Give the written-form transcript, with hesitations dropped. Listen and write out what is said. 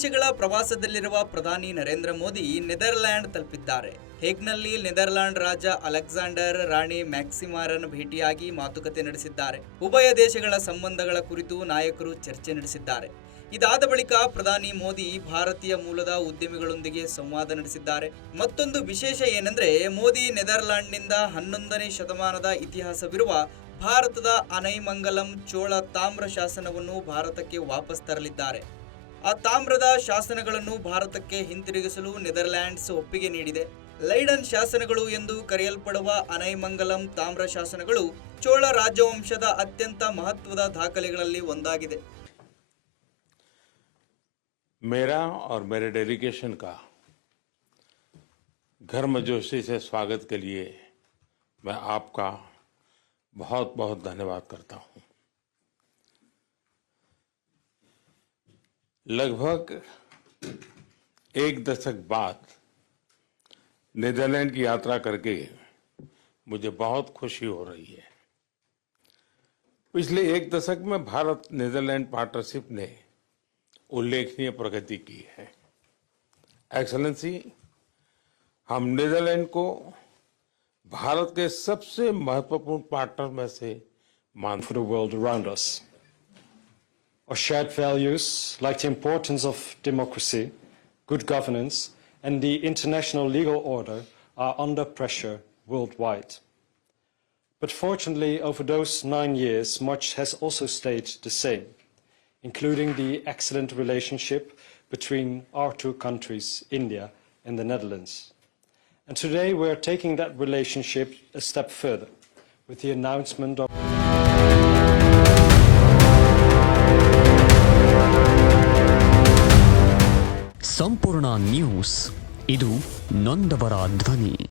ದೇಶಗಳ ಪ್ರವಾಸದಲ್ಲಿರುವ ಪ್ರಧಾನಿ ನರೇಂದ್ರ ಮೋದಿ ನೆದರ್ಲ್ಯಾಂಡ್ ತಲುಪಿದ್ದಾರೆ. ಹೇಗ್ನಲ್ಲಿ ನೆದರ್ಲ್ಯಾಂಡ್ ರಾಜ ಅಲೆಕ್ಸಾಂಡರ್ ರಾಣಿ ಮ್ಯಾಕ್ಸಿಮಾರನ್ನು ಭೇಟಿಯಾಗಿ ಮಾತುಕತೆ ನಡೆಸಿದ್ದಾರೆ. ಉಭಯ ದೇಶಗಳ ಸಂಬಂಧಗಳ ಕುರಿತು ನಾಯಕರು ಚರ್ಚೆ ನಡೆಸಿದ್ದಾರೆ. ಇದಾದ ಬಳಿಕ ಪ್ರಧಾನಿ ಮೋದಿ ಭಾರತೀಯ ಮೂಲದ ಉದ್ಯಮಿಗಳೊಂದಿಗೆ ಸಂವಾದ ನಡೆಸಿದ್ದಾರೆ. ಮತ್ತೊಂದು ವಿಶೇಷ ಏನೆಂದರೆ ಮೋದಿ ನೆದರ್ಲ್ಯಾಂಡ್ನಿಂದ 11ನೇ ಶತಮಾನದ ಇತಿಹಾಸವಿರುವ ಭಾರತದ ಅನೈಮಂಗಲಂ ಚೋಳ ತಾಮ್ರ ಶಾಸನವನ್ನು ಭಾರತಕ್ಕೆ ವಾಪಸ್ ತರಲಿದ್ದಾರೆ. ಆ ತಾಮ್ರದ ಶಾಸನಗಳನ್ನು ಭಾರತಕ್ಕೆ ಹಿಂತಿರುಗಿಸಲು ನೆದರ್ಲ್ಯಾಂಡ್ಸ್ ಒಪ್ಪಿಗೆ ನೀಡಿದೆ. ಲೈಡನ್ ಶಾಸನಗಳು ಎಂದು ಕರೆಯಲ್ಪಡುವ ಅನೈಮಂಗಲಂ ತಾಮ್ರ ಶಾಸನಗಳು ಚೋಳ ರಾಜವಂಶದ ಅತ್ಯಂತ ಮಹತ್ವದ ದಾಖಲೆಗಳಲ್ಲಿ ಒಂದಾಗಿದೆ. मेरा और मेरे डेलीगेशन का गर्मजोशी से स्वागत के लिए मैं आपका बहुत बहुत धन्यवाद करता हूं। लगभग एक दशक बाद नीदरलैंड की यात्रा करके मुझे बहुत खुशी हो रही है। पिछले एक दशक में भारत नीदरलैंड पार्टनरशिप ने उल्लेखनीय प्रगति की है। एक्सेलेंसी, हम नीदरलैंड को भारत के सबसे महत्वपूर्ण पार्टनर में से मानते हैं। For the world around us. Our shared values, like the importance of democracy, good governance, and the international legal order, are under pressure worldwide. But fortunately, over those 9 years, much has also stayed the same, including the excellent relationship between our two countries, India and the Netherlands. And today we are taking that relationship a step further with the announcement of ಸಂಪೂರ್ಣ news, ಇದು ನೊಂದವರ ಧ್ವನಿ.